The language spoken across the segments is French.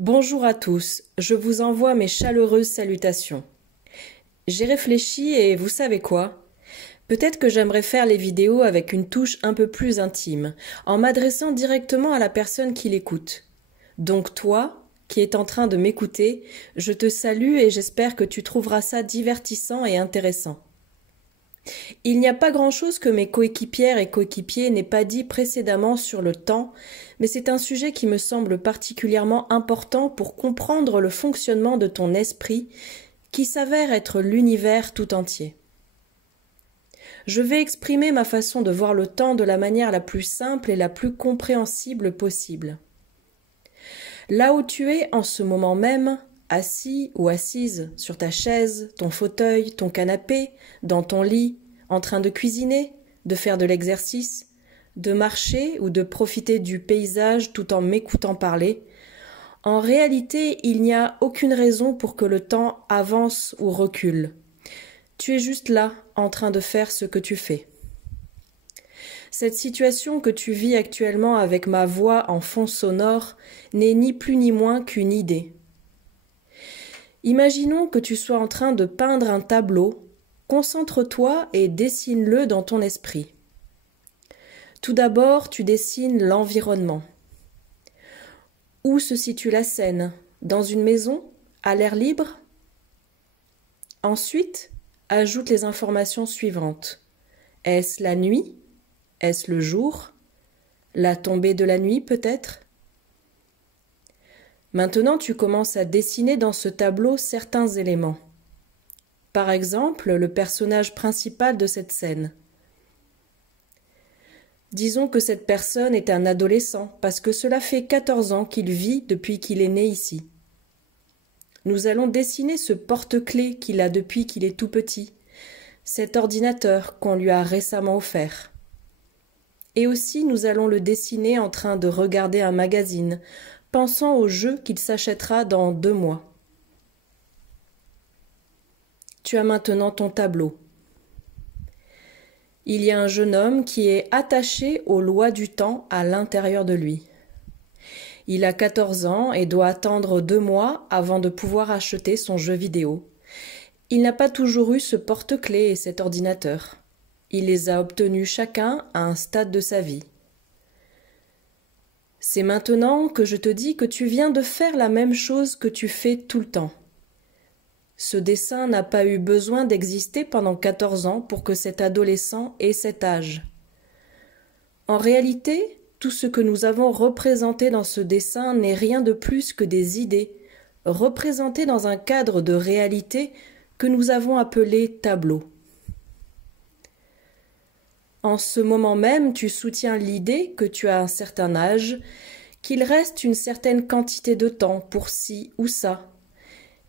Bonjour à tous, je vous envoie mes chaleureuses salutations. J'ai réfléchi et vous savez quoi? Peut-être que j'aimerais faire les vidéos avec une touche un peu plus intime, en m'adressant directement à la personne qui l'écoute. Donc toi, qui es en train de m'écouter, je te salue et j'espère que tu trouveras ça divertissant et intéressant. Il n'y a pas grand-chose que mes coéquipières et coéquipiers n'aient pas dit précédemment sur le temps, mais c'est un sujet qui me semble particulièrement important pour comprendre le fonctionnement de ton esprit, qui s'avère être l'univers tout entier. Je vais exprimer ma façon de voir le temps de la manière la plus simple et la plus compréhensible possible. Là où tu es en ce moment même, assis ou assise sur ta chaise, ton fauteuil, ton canapé, dans ton lit, en train de cuisiner, de faire de l'exercice, de marcher ou de profiter du paysage tout en m'écoutant parler, en réalité, il n'y a aucune raison pour que le temps avance ou recule. Tu es juste là, en train de faire ce que tu fais. Cette situation que tu vis actuellement avec ma voix en fond sonore n'est ni plus ni moins qu'une idée. Imaginons que tu sois en train de peindre un tableau, concentre-toi et dessine-le dans ton esprit. Tout d'abord, tu dessines l'environnement. Où se situe la scène? Dans une maison? À l'air libre? Ensuite, ajoute les informations suivantes. Est-ce la nuit? Est-ce le jour? La tombée de la nuit peut-être? Maintenant, tu commences à dessiner dans ce tableau certains éléments. Par exemple, le personnage principal de cette scène. Disons que cette personne est un adolescent, parce que cela fait 14 ans qu'il vit depuis qu'il est né ici. Nous allons dessiner ce porte-clés qu'il a depuis qu'il est tout petit, cet ordinateur qu'on lui a récemment offert. Et aussi nous allons le dessiner en train de regarder un magazine, pensant au jeu qu'il s'achètera dans 2 mois. Tu as maintenant ton tableau. Il y a un jeune homme qui est attaché aux lois du temps à l'intérieur de lui. Il a 14 ans et doit attendre 2 mois avant de pouvoir acheter son jeu vidéo. Il n'a pas toujours eu ce porte-clés et cet ordinateur. Il les a obtenus chacun à un stade de sa vie. C'est maintenant que je te dis que tu viens de faire la même chose que tu fais tout le temps. Ce dessin n'a pas eu besoin d'exister pendant 14 ans pour que cet adolescent ait cet âge. En réalité, tout ce que nous avons représenté dans ce dessin n'est rien de plus que des idées, représentées dans un cadre de réalité que nous avons appelé tableau. En ce moment même, tu soutiens l'idée que tu as un certain âge, qu'il reste une certaine quantité de temps pour ci ou ça,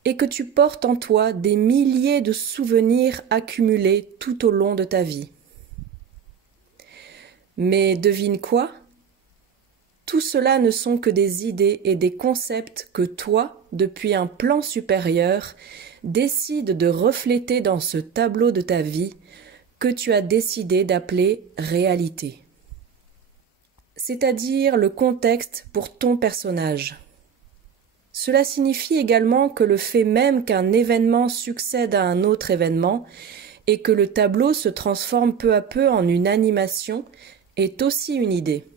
et que tu portes en toi des milliers de souvenirs accumulés tout au long de ta vie. Mais devine quoi? Tout cela ne sont que des idées et des concepts que toi, depuis un plan supérieur, décides de refléter dans ce tableau de ta vie que tu as décidé d'appeler réalité. C'est-à-dire le contexte pour ton personnage. Cela signifie également que le fait même qu'un événement succède à un autre événement et que le tableau se transforme peu à peu en une animation est aussi une idée.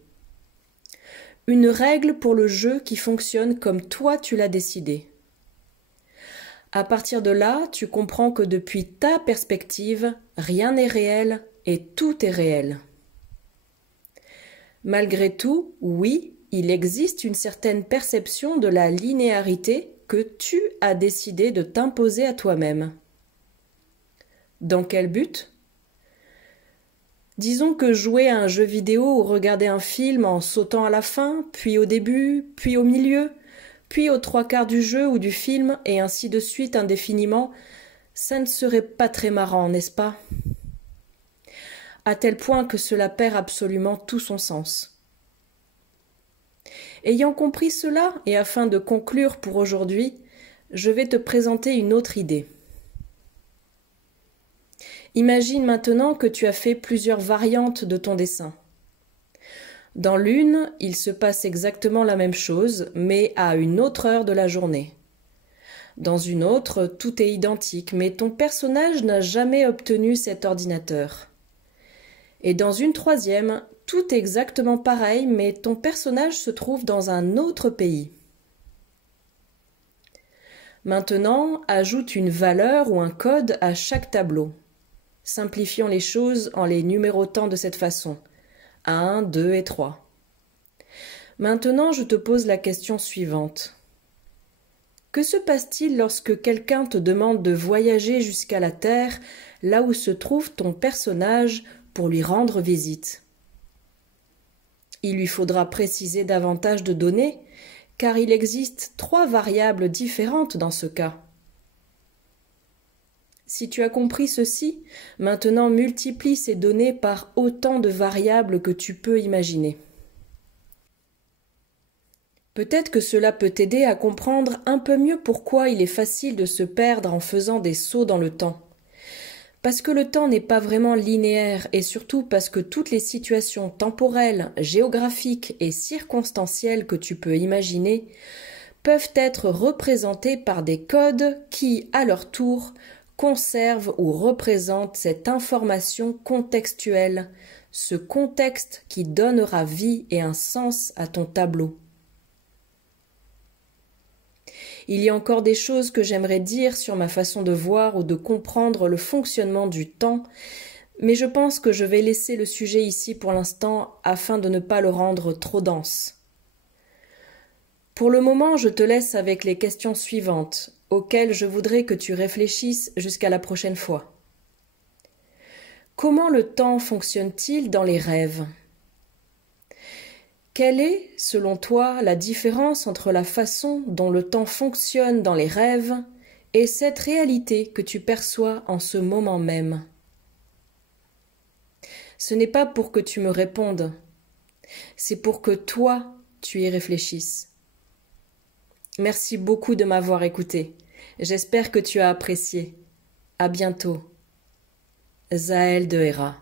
Une règle pour le jeu qui fonctionne comme toi tu l'as décidé. À partir de là, tu comprends que depuis ta perspective, rien n'est réel et tout est réel. Malgré tout, oui, il existe une certaine perception de la linéarité que tu as décidé de t'imposer à toi-même. Dans quel but? Disons que jouer à un jeu vidéo ou regarder un film en sautant à la fin, puis au début, puis au milieu, puis aux 3/4 du jeu ou du film, et ainsi de suite indéfiniment, ça ne serait pas très marrant, n'est-ce pas? À tel point que cela perd absolument tout son sens. Ayant compris cela, et afin de conclure pour aujourd'hui, je vais te présenter une autre idée. Imagine maintenant que tu as fait plusieurs variantes de ton dessin. Dans l'une, il se passe exactement la même chose, mais à une autre heure de la journée. Dans une autre, tout est identique, mais ton personnage n'a jamais obtenu cet ordinateur. Et dans une troisième, tout est exactement pareil, mais ton personnage se trouve dans un autre pays. Maintenant, ajoute une valeur ou un code à chaque tableau. Simplifions les choses en les numérotant de cette façon. 1, 2 et 3. Maintenant, je te pose la question suivante. Que se passe-t-il lorsque quelqu'un te demande de voyager jusqu'à la Terre, là où se trouve ton personnage, pour lui rendre visite? Il lui faudra préciser davantage de données, car il existe 3 variables différentes dans ce cas. Si tu as compris ceci, maintenant multiplie ces données par autant de variables que tu peux imaginer. Peut-être que cela peut t'aider à comprendre un peu mieux pourquoi il est facile de se perdre en faisant des sauts dans le temps. Parce que le temps n'est pas vraiment linéaire et surtout parce que toutes les situations temporelles, géographiques et circonstancielles que tu peux imaginer peuvent être représentées par des codes qui, à leur tour, conservent ou représentent cette information contextuelle, ce contexte qui donnera vie et un sens à ton tableau. Il y a encore des choses que j'aimerais dire sur ma façon de voir ou de comprendre le fonctionnement du temps, mais je pense que je vais laisser le sujet ici pour l'instant afin de ne pas le rendre trop dense. Pour le moment, je te laisse avec les questions suivantes, auxquelles je voudrais que tu réfléchisses jusqu'à la prochaine fois. Comment le temps fonctionne-t-il dans les rêves ? Quelle est, selon toi, la différence entre la façon dont le temps fonctionne dans les rêves et cette réalité que tu perçois en ce moment même? Ce n'est pas pour que tu me répondes, c'est pour que toi, tu y réfléchisses. Merci beaucoup de m'avoir écouté. J'espère que tu as apprécié. À bientôt. Zaël de Héra.